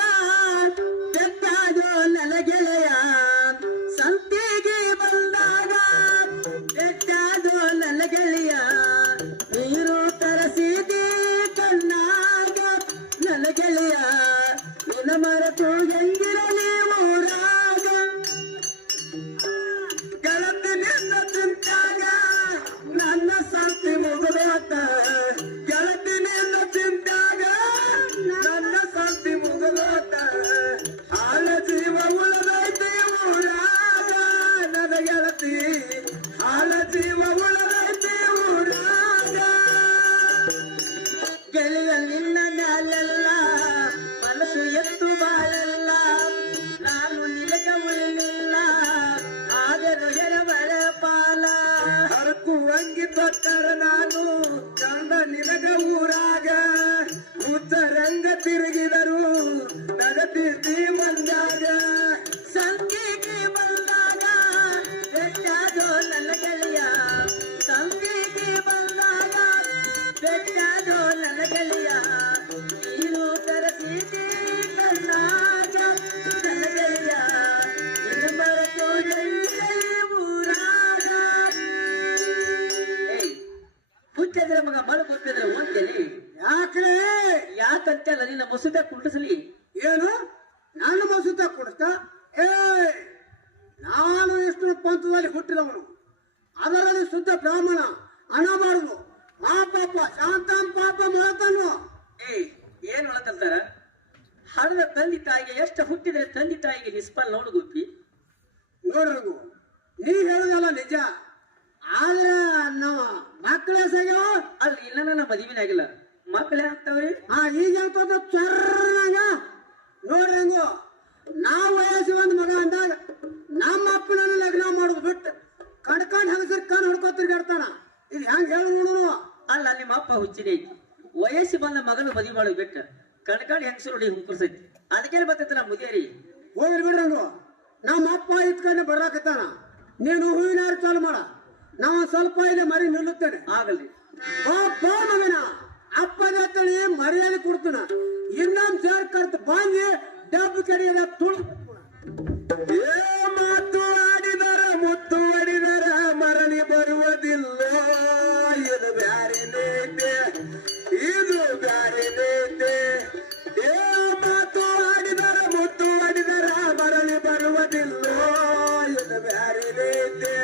ಬೆಟ್ಟಾದೋ ನನ್ನ ಗೆಳೆಯ, ಸಂತಿಗೆ ಬಂದಾಗ ಬೆಟ್ಟಾದೋ ನನ್ನ ಗೆಳೆಯ, ನೀರು ತರಸಿದಿ ಕಣ್ಣಾಗ ನನ್ನ ಗೆಳೆಯ, ನಿನ್ನ ಮರೆತು ಹೆಂಗಿರಲಿ ಊರಾಗ, ಗೆಳತಿ ನಿನ್ನ ಚಿಂತಾಗ ನನ್ನ ಸಂತಿ ಮುಗಿದೋತ, ಗೆಳತಿ ನಿನ್ನ ಚಿಂತಾಗ ನನ್ನ ಸಂತಿ ಮುಗಿದೋತ, ಹಾಳ ಜೀವ ಉಳದೈತಿ ಊರಾಗ ನನ್ನ ಗೆಳತಿ, ಹಾಳ ಜೀವ ಉಳದೈತಿ ಊರಾಗ. ಗೆಳೆಯ ನಿನ್ನ ಮ್ಯಾಲೆಲ್ಲ ಮನಸ್ಸು ಎತ್ತು ಬಾಳೆಲ್ಲ, ನಾನು ನಿನಗೆ ಉಳಿಲಿಲ್ಲ ಆದರೂ ಹೆರಬಳ ಪಾಲ. ಹರಕು ಅಂಗಿ ತೊಟ್ಟರ ನಾನು ಕಂಡ ನಿನಗ ಊರಾಗ, ಉತ್ತರಂಗ ತಿರುಗಿದರು ನಗತಿರ್ತಿ ಮಂದಾಗ. ಸಂತಿಗೆ ಬಂದಾಗ ಬೆಟ್ಟಾದೋ ನನ್ನ ಗೆಳೆಯ, ಸಂತಿಗೆ ಬಂದಾಗ ಬೆಟ್ಟಾದೋ ನನ್ನ ಗೆಳೆಯ, ನೀನು ತರಸಿದೆ ಕಣ್ಣಾಗ ನನ್ನ ಗೆಳೆಯ, ನಿನ್ನ ಮರೆತು ಎಲ್ಲಿ ಒಪ್ಪಿದ್ರೆ ಮಗ ಮಳಕ್ ಒಪ್ಪಿದ್ರೆ ಓದ್ತೇನೆ ಯಾಕ್ರೆ ಯಾಕಂತಲ್ಲ ನಿನ್ನ ಮಸೂದೆ ಕುಂಡಿಸಲಿ. ಏನು ನನ್ನ ಮಸೂತ ಕೊಡಿಸ್ತಾ? ಏ ನಾನು ಎಷ್ಟು ಪಂಥದಲ್ಲಿ ಹುಟ್ಟಿದವನು, ಅದರಲ್ಲಿ ಶುದ್ಧ ಬ್ರಾಹ್ಮಣ, ಹಣ ಮಾಡುದು ಆ ಪಾಪ ಶಾಂತಾಂ ಪಾಪ ಮಾಡ್ತಾನು. ಏನ್ ಮಾಡಕಂತಾರ? ಹಣದ ತಂದೆ ತಾಯಿಗೆ ಎಷ್ಟು ಹುಟ್ಟಿದ್ರೆ ತಂದೆ ತಾಯಿಗೆ ನಿಸ್ಪಲ್ ನೋಡು ಗುಪ್ಪಿ. ನೋಡ್ರಗು ನೀ ಹೇಳುದಲ್ಲ ನಿಜ, ಆದ್ರೆ ನಮ್ಮ ಮಕ್ಕಳೇ ಸಗ್ಯಾವ. ಅಲ್ಲಿ ಇಲ್ಲ ನನ್ನ ಮದುವೆ ಆಗಿಲ್ಲ, ಮಕ್ಕಳೇ ಆಗ್ತಾವ್ರಿ. ಈಗ ಹೇಳ್ತದ ಚರ್ನಾಗ ನೋಡ್ರಂಗು ನಾವು ವಯಸ್ಸು ಒಂದು ಮಗ ಅಂದಾಗ ನಮ್ಮ ಅಪ್ಪನನ್ನು ಲಗ್ನ ಮಾಡೋದು ಬಿಟ್ಟು ಕಡ್ಕೊಂಡು ಹಂಗಸರ್ ಕಣ್ ಹೊಡ್ಕೊ ತಿರ್ಗಾಡ್ತಾನ. ಇದು ಹೆಂಗ್ ಹೇಳು ನೋಡು. ಅಲ್ಲ ನಿಮ್ಮ ಅಪ್ಪ ಹುಚ್ಚಿದೆ, ವಯಸ್ಸು ಬಂದ ಮಗನ ಮದುವೆ ಮಾಡೋದು ಬಿಟ್ಟ ಕಣ್ಕಾಡಿ ಹೆಂಗಸರು ನೋಡಿ ಹುಕ್ಕರ್ಸೈತಿ. ಅದಕ್ಕೇನು ಬರ್ತೈತೆ ನಾ ಮುದಿಯರಿ ಹೋಗ್ರಿ ಬಿಡ್ರಂಗು. ನಮ್ಮ ಅಪ್ಪ ಇತ್ಕೊಂಡು ಬರಾಕತ್ತಾನ, ನೀನು ಹೂವಿನಾರು ಚಾಲು ಮಾಡ, ನಾವು ಸ್ವಲ್ಪ ಇಲ್ಲಿ ಮರಿ ನಿಲ್ಲುತ್ತೇನೆ. ಆಗಲ್ರಿ ಅಪ್ಪ ಮಗನ ಅಪ್ಪನ ಹತ್ತಳಿ ಮರ್ಯಾದೆ ಕೊಡ್ತಾನ. ಇನ್ನೊಂದು ಸೇರ್ ಕರ್ತ ಬಂದು ಡಬ್ಬು ಕಡೆಯದ ತುಳು ಮಾತು ಆಡಿದರ ಮುತ್ತು ಆಡಿದರ ಮರಳಿ ಬರುವುದಿಲ್ಲ. ಇದು ಬ್ಯಾರಿನೈತೆ, ಇದು ಬ್ಯಾರಿನೈತೆ. ಮಾತು ಆಡಿದರ ಮುತ್ತು ಆಡಿದರ ಮರಳಿ ಬರುವುದಿಲ್ಲ. ಇದು ಬ್ಯಾರಿನೈತೆ,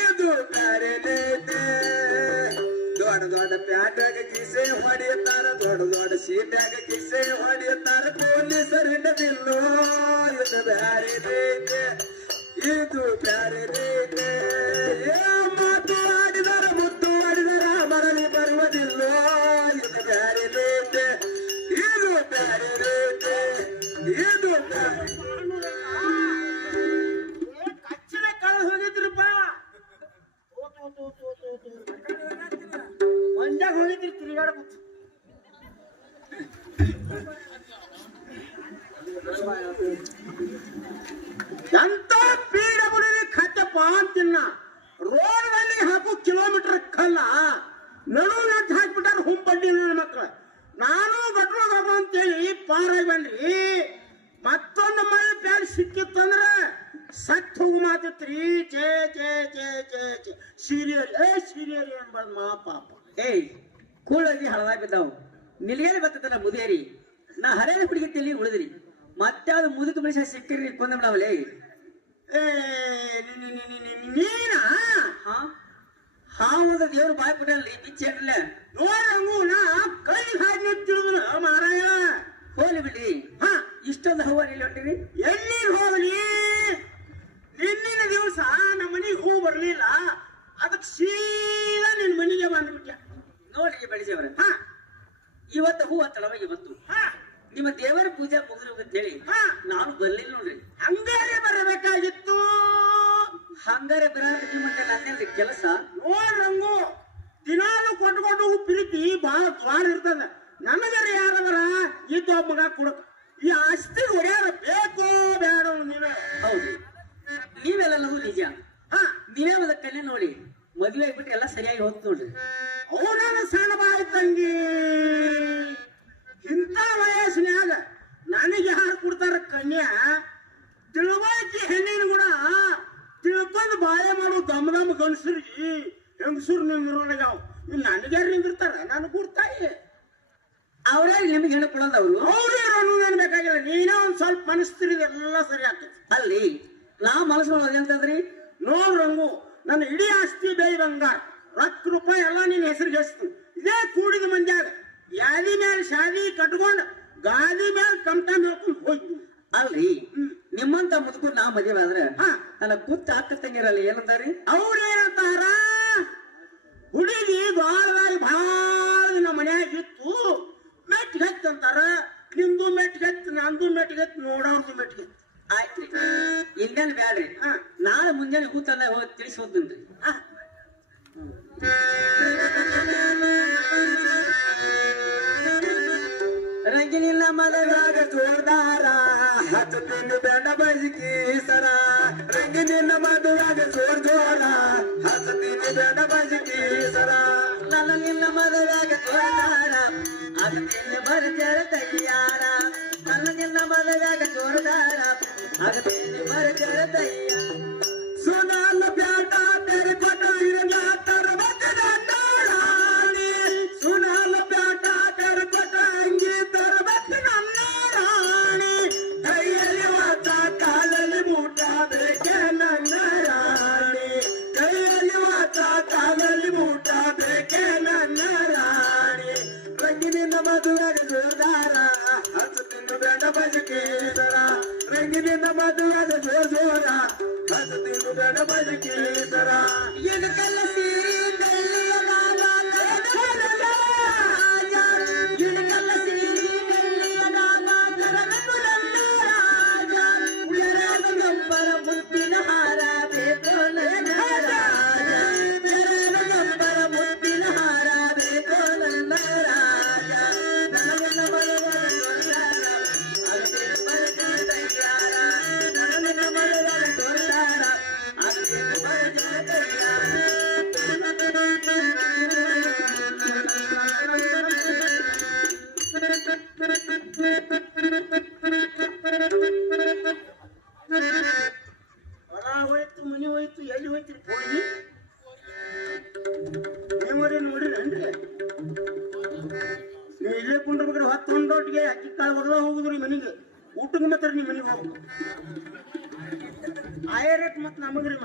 ಇದು ಬ್ಯಾರಿನೈತೆ. ದೊಡ್ಡ ದೊಡ್ಡ ಪ್ಯಾಟಾಗ ಕಿಸೆ ಹೊಡೆಯುತ್ತಾರ, ದೊಡ್ಡ ದೊಡ್ಡ ಸೀಟ್ಯಾಗ ಕಿಸೆ ಹೊಡೆಯುತ್ತಾರ, ಪೊಲೀಸರು ಹಿಡದಿಲ್ಲೋ. ಇದು ಬ್ಯಾರಿನೈತೆ, ಇದು ಬ್ಯಾರಿನೈತೆ. ಮಾತು ಆಡಿದರ ಮುತ್ತು ಆಡಿದರ ಮರಳಿ ಬರುವುದಿಲ್ಲ. ಇದು ಬ್ಯಾರಿನೈತೆ, ಇದು ಬ್ಯಾರಿನೈತೆ, ಇದು ಕಚ್ಚಿನ ಕಳೆದು ಹೋಗಿದ್ರಪ್ಪ, ಮಂಜಾಗ ಹೋಗಿದ್ರಿ ತಿರುಗಾಡ್ಬೇಕು. ಎಂತ ಪೀಡ ಬಿಡಿ ಖಚ್ಚಪ್ಪ ಅಂತಿನ್ನ. ರೋಡ್ನಲ್ಲಿ ಹಾಕು ಕಿಲೋಮೀಟರ್ ಕಲ್ಲ ನಡುವೆ ಹಾಕ್ಬಿಟ್ಟಾರ ಹುಂಬಡ್ಡಿ ನನ್ನ ಮಕ್ಳು. ನಾನು ಗಟ್ರೋಗ ಅಂತೇಳಿ ಪಾರಾಗಿ ಬನ್ರಿ. ಮತ್ತೊಂದು ಮಳೆ ಪ್ಯಾಡ್ ಸಿಕ್ಕಿತ್ತಂದ್ರ ಸತ್ ಹೋಗು ಮಾತಿತ್ರಿ. ಚೇ ಚೇ ಚೇ ಚೇ ಚೇ ಸೀರಿಯಲ್ ಸೀರಿಯಲ್ ಅನ್ಬಾರ್ದು ಮಾ ಪಾಪ. ಕೂಳದಿ ಹಳದಾಗ ಬಿದ್ದಾವು ನಿಲ್ಗೇಲಿ ಬರ್ತದಲ್ಲ ಮುದೇರಿ. ನಾ ಹರೇನ ಹುಡುಗಿತ್ತಲ್ಲಿ ಉಳಿದ್ರಿ ಮತ್ತೆ ಅದು ಮುದುಕ ಮನುಷ್ಯ ಸಿಕ್ಕಿರಿ ಕೊಂದ ಬಿಡವಲೇ. ನೀನ ಹಾವದ ದೇವ್ರು ಬಾಯ್ ಕೊಟ್ಟಲ್ಲಿ ಬಿಚ್ಚೇಟ್ಲೆ ನೋಡಂಗು ನಾ ಕೈ ಹಾಕಿ ತಿಳಿದ್ರು ಮಾರಾಯ. ಹೋಲಿ ಬಿಡ್ರಿ. ಇಷ್ಟೊಂದು ಹವ್ವ ಎಲ್ಲಿ ಹೊಂಟಿರಿ? ಎಲ್ಲಿ ಹೋಗ್ಲಿ, ನಿನ್ನಿನ ದಿವಸ ನಮ್ಮ ಮನೆಗೆ ಹೂ ಬರ್ಲಿಲ್ಲ, ಅದಕ್ಕೆ ಸೀದಾ ನಿನ್ ಮನೆಗೆ ಬಂದ್ಬಿಟ್ಟೆ. ನೋಡ್ರಿ ಬೆಳೆಸವ್ರ, ಇವತ್ತು ಹೂ ಅಂತ ನಮಗೆ ಬಂತು. ನಿಮ್ಮ ದೇವರ ಪೂಜೆ ಮುಗಿದ್ರಂತ ಹೇಳಿ ನಾನು ಬರ್ಲಿಲ್ಲ ನೋಡ್ರಿ. ಹಂಗಾರೆ ಬರಬೇಕಾಗಿತ್ತು. ಹಂಗಾರೆ ಬರಕ್ಕೆ ಮತ್ತೆ ನನ್ನೇನ್ರಿ ಕೆಲಸ? ನೋಡ್ರಂಗು ದಿನಾಲು ಕೊಟ್ಕೊಂಡು ಪ್ರೀತಿ ಬಹಳ ದ್ವಾರ ಇರ್ತದ. ನಮಗರ ಯಾರವರ ಇದ್ದ ಮಗ ಕೊಡಕ ಈ ಆಸ್ತಿ ಹೊಡ್ಯಾರ ಬೇಕೋ ಬೇಡ ನೀನು. ಹೌದು, ನೀವೆಲ್ಲವೂ ನಿಜ. ನೀವೇ ಒಂದು ಕನ್ಯೆ ನೋಡಿ ಮದುವೆ ಆಗ್ಬಿಟ್ಟು ಎಲ್ಲ ಸರಿಯಾಗಿ ಹೋಗ್ತು ನೋಡ್ರಿ. ಅವನ ಸಣ್ಣ ಬಾಯಿ ತಂಗಿ ಇಂಥ ವಯಸ್ಸಿನಾಗ ನನಗೆ ಯಾರು ಕೊಡ್ತಾರ ಕನ್ಯಾ? ತಿಳುವಳಿಕೆ ಹೆಣ್ಣಿನ ಕೂಡ ತಿಳ್ಕೊಂಡು ಬಾಯ ಮಾಡೋ ದಮ್ ದಮ್ ಗಂಡಸರಿಗೆ ಹೆಂಗಸರು ನಿಂದಿರೋಣಗ ಇನ್ನು ನನಗೆ ಯಾರು ನಿಂದಿರ್ತಾರ? ನಾನು ಕೊಡ್ತಾಯಿ ಅವರೇ ನಿಮಗೆ ಹೆಣ್ಣು ಕೊಡೋದು ಅವರು. ಅವ್ರು ಅನ್ನೋದೇನು ಬೇಕಾಗಿಲ್ಲ, ನೀನೇ ಒಂದ್ ಸ್ವಲ್ಪ ಮನಸ್ತಿರಿ ಎಲ್ಲ ಸರಿ ಆಗ್ತದೆ. ಅಲ್ಲಿ ನಾ ಮನಸ್ಸು ಮಾಡೋದು ಅಂತಂದ್ರಿ. ನೋಡ್ರಂಗು ನನ್ನ ಇಡೀ ಆಸ್ತಿ ಬೇಯಿ ಬಂಗಾರ ರೊಕ್ಕ ರೂಪಾಯಿ ಎಲ್ಲ ನಿನ್ನ ಹೆಸರಿಗೆ ಹೆಸ್ತು. ಇದೇ ಕೂಡಿದ ಮಂದ್ಯಾಗ ಯಾದಿ ಮೇಲೆ ಶಾದಿ ಕಟ್ಕೊಂಡು ಗಾದಿ ಮೇಲೆ ಕಮ್ಟ ನೋಡ್ಕೊಂಡು ಹೋಯ್ತು. ಅಲ್ರಿ ನಿಮ್ಮಂತ ಮುದುಕರು ನಾ ಮದುವೆ ಆದ್ರೆ ನನ್ನ ಕೂತ ಅಕ್ಕ ತಂಗಿರಲ್ಲ ಏನಂತಾರಿ? ಅವ್ರೇನಂತಾರ, ಹುಡುಗಿ ದ್ವಾರದಾಗ ಭಾಳ ನಮ್ಮ ಮನ್ಯಾಗ ಇತ್ತು, ಮೆಟ್ಟಿಗೆ ಹತ್ತು ಅಂತಾರ. ನಿಮ್ದು ಮೆಟ್ಟಿಗೆ ಹತ್ತು, ನಂದು ಮೆಟ್ಟಿಗೆ ಹತ್ತು, ನೋಡೋರ್ದು ಮೆಟ್ಟಿಗೆ ಹತ್ತು. ಆಯ್ತ್ರಿ, ಇನ್ನೇನು ಬ್ಯಾಡ್ರಿ. ನಾಳೆ ಮುಂಜಾನೆ ಕೂತಲ್ಲ ಹೋಗಿ ತಿಳಿಸಿ ಹೋಗ್ತೀನಿ. ರಂಗಿನಿಲ್ಲ ಮದರಾಗ ಜೋರ್ದಾರ ಹಚ್ಚತೀನಿ ಬೆಂಡ ಬಜಿಕಿ ಸರ. ರಂಗಿನಿನ್ನ ಮದುವಾಗ ಜೋರ್ ಜೋರ ಹಚ್ಚತೀನಿ ಬೆಂಡ ಬಜಿಕಿ ಸರ. ನನ್ನ ನಿನ್ನ ಮದರಾಗ ಜೋರ್ದಾರ ಅದಕ್ಕೆ ಬರ್ಜರ ತಯ್ಯಾರ. ನನ್ನ ನಿನ್ನ ಮದರಾಗ ಜೋರ್ದಾರ ಅದಕ್ಕೆ ಬರ್ಜರ ತಯ್ಯಾರ. ಸುನಾಲ ಬ್ಯಾಟ ತೆರಿ ಪಟ ಇರಲ ತರ ಬದ್ದದ ನಾಡ. ಐತ್ರಿ ಹೋಗಿ ನೀವರೇ ನೋಡಿರೇನ್ರಿ ನೀವು ಇಲ್ಲೇ ಕುಂಡ್ಬೇಕಾದ್ರೆ 10 ಹೊಂಡೋಟಿಗೆ ಅಕ್ಕಿ ಕಾಳು ಬರಲ್ಲ ಹೋಗುದ್ರಿ ಮನೆಗೆ ಊಟಕ್ಕೆ ಮಾತ್ರ ನಿಮ್ಮ ಮನೆಗೆ ಹೋಗ್ಬೇಕು ಆಯ ರೇಟ್ ಮತ್ತೆ ನಮಗ್ರಿ